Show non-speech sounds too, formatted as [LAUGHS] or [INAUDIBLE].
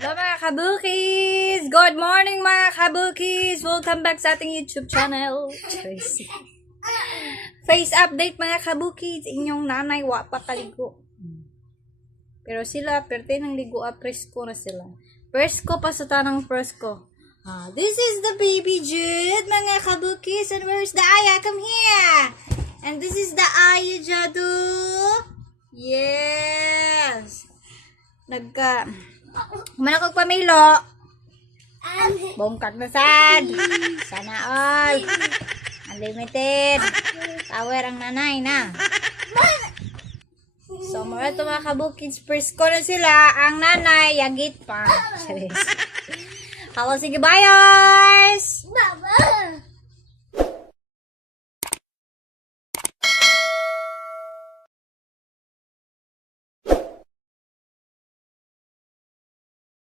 Hello mga kabukis! Good morning mga kabukis! Welcome back sa ating YouTube channel. Tracy. Face update mga kabukis. Inyong nanay wa pa kaligo. Pero sila, perte ng ligo at presko na sila. Presko pa sa tanang presko. Ah, this is the baby Jude, mga kabukis. And where's the Aya? Come here! And this is the Aya Jadu. Yes! Nagka... Manakog pamilo. Bongkag na sad. Sana all. Unlimited. Power ang nanay na. So, mga ito mga kabukids, first ko na sila. Ang nanay, yagit pa. Hello, [LAUGHS] sige, buyers!